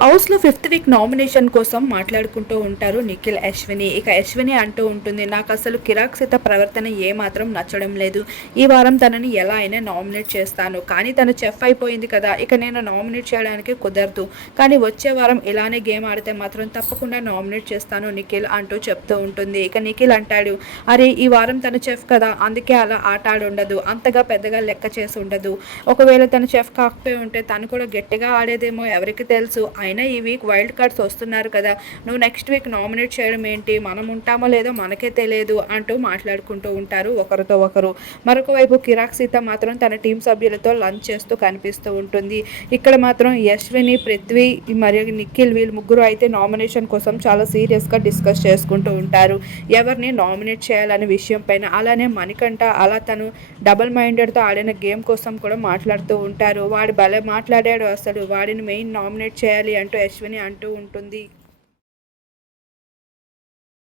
హౌస్లో fifth week nomination కోసం మాట్లాడుకుంటూ ఉంటారు నిఖిల్ అశ్విని. ఇక అశ్విని అంటూ ఉంటుంది నాకు అసలు కిరాక్సిత ప్రవర్తన ఏమాత్రం నచ్చడం లేదు. ఈ వారం తనని ఎలా అయినా నామినేట్ చేస్తాను. కానీ తను చెఫ్ అయిపోయింది కదా ఇక నేను నామినేట్ చేయడానికి కుదరదు. కానీ వచ్చే వారం ఇలానే గేమ్ ఆడితే మాత్రం తప్పకుండా నామినేట్ చేస్తాను నిఖిల్ అంటూ చెప్తూ ఉంటుంది. ఇక నిఖిల్ అంటాడు అరే ఈ వారం తను చెఫ్ కదా అందుకే అలా ఆట ఆడుండదు. అంతగా పెద్దగా లెక్క చేసి ఉండదు. ఒకవేళ తను చెఫ్ కాకపోయి ఉంటే తను కూడా గట్టిగా ఆడేదేమో ఎవరికి తెలుసు. అయినా ఈ వీక్ వైల్డ్ కార్డ్స్ వస్తున్నారు కదా. నువ్వు నెక్స్ట్ వీక్ నామినేట్ చేయడం ఏంటి? మనం ఉంటామో లేదో మనకే తెలియదు అంటూ మాట్లాడుకుంటూ ఉంటారు ఒకరితో ఒకరు. మరొక వైపు కిరాక్ సీత మాత్రం తన టీం సభ్యులతో లంచ్ చేస్తూ కనిపిస్తూ ఉంటుంది. ఇక్కడ మాత్రం యశ్విని పృథ్వీ మరియు నిఖిల్ వీళ్ళు ముగ్గురు అయితే నామినేషన్ కోసం చాలా సీరియస్గా డిస్కస్ చేసుకుంటూ ఉంటారు. ఎవరిని నామినేట్ చేయాలనే విషయం పైన అలానే మణికంఠ అలా తను డబుల్ మైండెడ్తో ఆడిన గేమ్ కోసం కూడా మాట్లాడుతూ ఉంటారు. వాడు భలే మాట్లాడాడు అసలు. వాడిని మెయిన్ నామినేట్ చేయాలి అంటూ యశ్విని అంటూ ఉంటుంది.